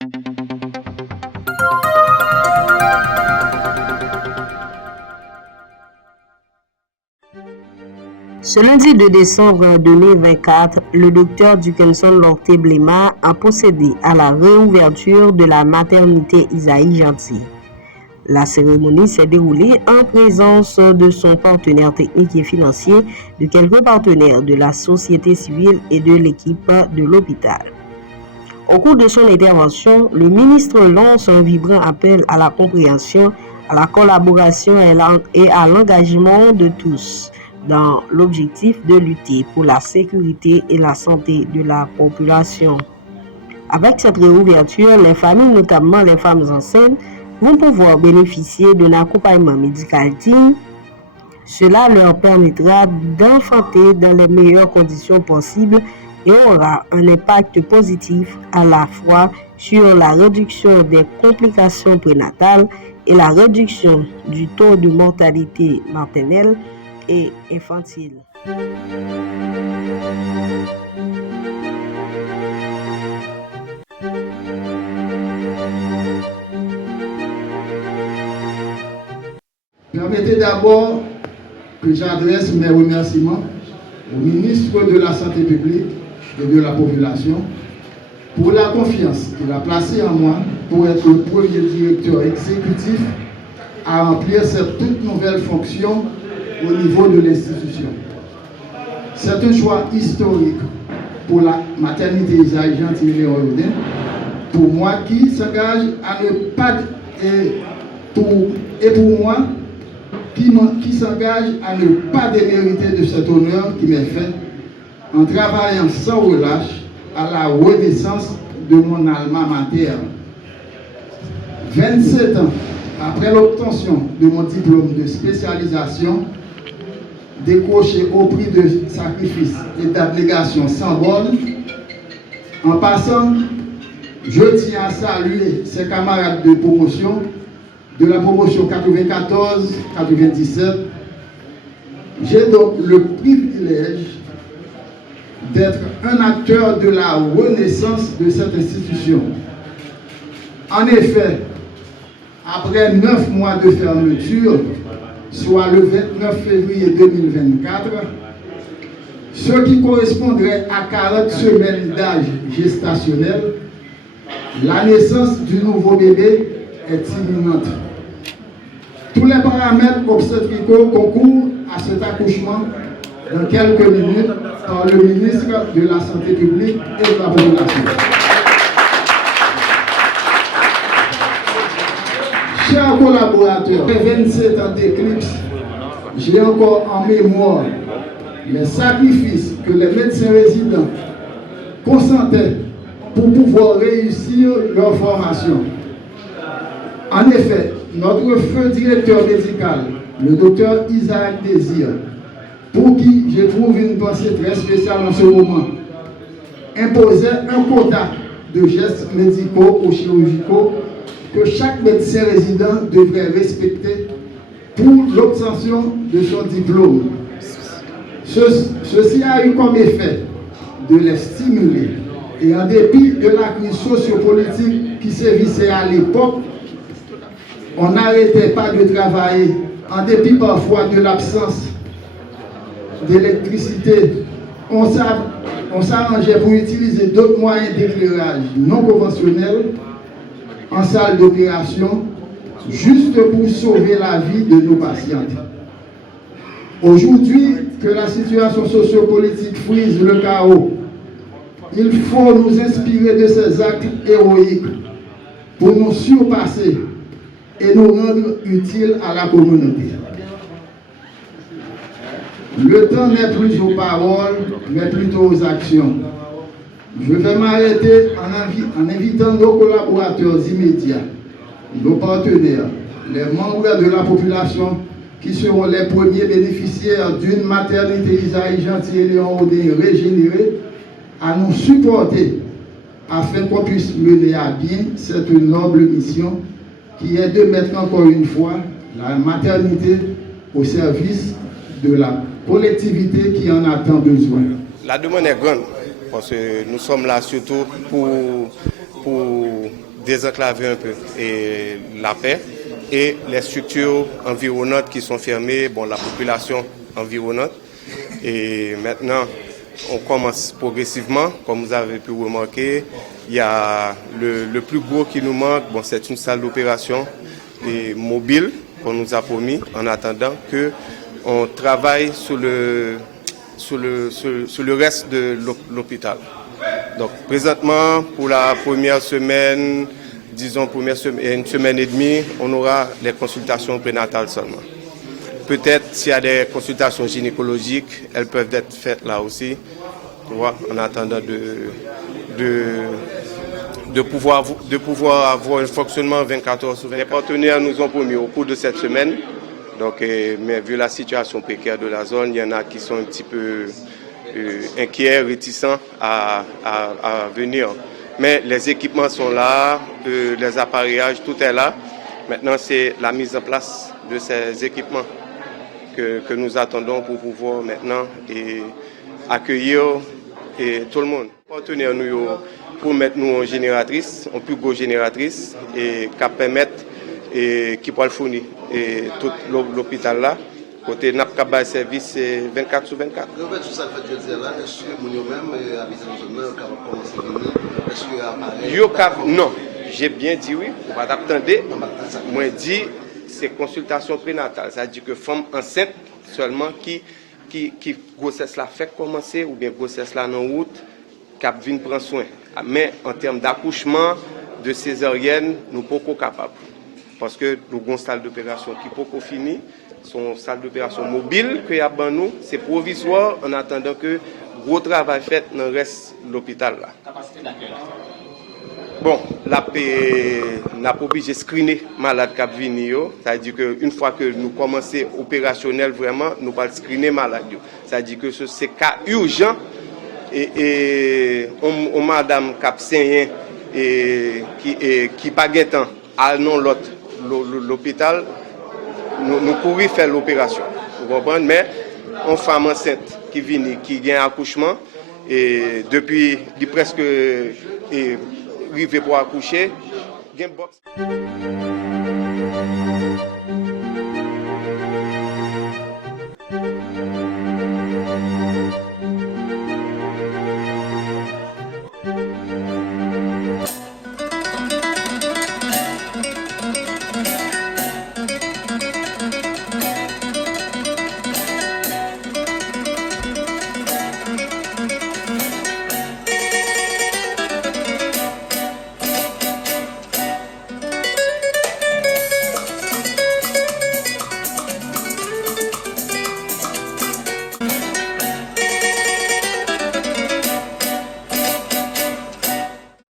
Ce lundi 2 décembre 2024, le docteur Dickinson Lorté Blema a procédé à la réouverture de la maternité Isaïe Gentil. La cérémonie s'est déroulée en présence de son partenaire technique et financier, de quelques partenaires de la société civile et de l'équipe de l'hôpital. Au cours de son intervention, le ministre lance un vibrant appel à la compréhension, à la collaboration et à l'engagement de tous dans l'objectif de lutter pour la sécurité et la santé de la population. Avec cette réouverture, les familles, notamment les femmes enceintes, vont pouvoir bénéficier d'un accompagnement médical digne. Cela leur permettra d'enfanter dans les meilleures conditions possibles et aura un impact positif à la fois sur la réduction des complications prénatales et la réduction du taux de mortalité maternelle et infantile. Permettez d'abord que j'adresse mes remerciements au ministre de la Santé publique et de la population pour la confiance qu'il a placée en moi pour être le premier directeur exécutif à remplir cette toute nouvelle fonction au niveau de l'institution. C'est un choix historique pour la maternité Isaïe Gentil Léon-Youdin, pour moi qui s'engage à ne pas pour moi qui s'engage à ne pas démériter de cet honneur qui m'est fait en travaillant sans relâche à la renaissance de mon alma mater. 27 ans après l'obtention de mon diplôme de spécialisation, décroché au prix de sacrifice et d'abnégation sans borne, en passant, je tiens à saluer ses camarades de promotion, de la promotion 94-97. J'ai donc le privilège d'être un acteur de la renaissance de cette institution. En effet, après 9 mois de fermeture, soit le 29 février 2024, ce qui correspondrait à 40 semaines d'âge gestationnel, la naissance du nouveau bébé est imminente. Tous les paramètres obstétricaux concourent à cet accouchement dans quelques minutes par le ministre de la Santé publique et de la population. Chers collaborateurs, après 27 ans d'éclipse, j'ai encore en mémoire les sacrifices que les médecins résidents consentaient pour pouvoir réussir leur formation. En effet, notre feu directeur médical, le docteur Isaac Désir, pour qui j'éprouve une pensée très spéciale en ce moment, imposait un quota de gestes médicaux ou chirurgicaux que chaque médecin résident devrait respecter pour l'obtention de son diplôme. Ceci a eu comme effet de les stimuler. Et en dépit de la crise sociopolitique qui sévissait à l'époque, on n'arrêtait pas de travailler, en dépit parfois de l'absence d'électricité. On s'arrangeait pour utiliser d'autres moyens d'éclairage non conventionnels en salle d'opération, juste pour sauver la vie de nos patientes. Aujourd'hui, que la situation sociopolitique frise le chaos, il faut nous inspirer de ces actes héroïques pour nous surpasser et nous rendre utiles à la communauté. Le temps n'est plus aux paroles, mais plutôt aux actions. Je vais m'arrêter en invitant nos collaborateurs immédiats, nos partenaires, les membres de la population qui seront les premiers bénéficiaires d'une maternité Isaïe Gentil et Léon-Youdin régénérée à nous supporter afin qu'on puisse mener à bien cette noble mission qui est de mettre encore une fois la maternité au service de la collectivité qui en a tant besoin. La demande est grande parce que nous sommes là surtout pour désenclaver un peu et la paix et les structures environnantes qui sont fermées, bon, la population environnante. Et maintenant, on commence progressivement, comme vous avez pu remarquer. Il y a le plus gros qui nous manque, bon, c'est une salle d'opération mobile qu'on nous a promis en attendant qu'on travaille sur le reste de l'hôpital. Donc présentement, pour la première semaine, disons une semaine et demie, on aura les consultations prénatales seulement. Peut-être s'il y a des consultations gynécologiques, elles peuvent être faites là aussi, tu vois, en attendant de pouvoir avoir un fonctionnement 24 heures sur 24. Les partenaires nous ont promis au cours de cette semaine, donc, mais vu la situation précaire de la zone, il y en a qui sont un petit peu inquiets, réticents à venir. Mais les équipements sont là, les appareillages, tout est là. Maintenant, c'est la mise en place de ces équipements que nous attendons pour pouvoir maintenant accueillir tout le monde. Partenaires nous pour mettre nous en génératrice, en plus gros génératrice, et qui permettre qui peut le fournir tout l'hôpital là. Côté n'a pas service 24 sur 24. Non, j'ai bien dit oui. Vous attendez. Moi dit c'est consultation prénatale, c'est-à-dire que femme enceinte seulement qui grossesse la fait commencer ou bien grossesse là en route cap vient prendre soin. Mais en termes d'accouchement de césarienne, nous pas capables parce que nous avons une salle d'opération qui n'est pas finie. Son salle d'opération mobile que y a ban nous, c'est provisoire en attendant que gros travail fait dans le reste de l'hôpital là. Capacité d'accueil. Bon, là n'a pas obligé de screener malade qui vini yo, c'est-à-dire que une fois que nous commençons opérationnel vraiment, nous pas screener malade yo. C'est-à-dire que c'est cas urgent et on madame cap saigné et qui pas gain temps à non l'hôpital. Nous pourrions faire l'opération, vous comprenez, mais une femme enceinte qui vient, qui gagne un accouchement, et depuis presque arrivé pour accoucher, il y a une box.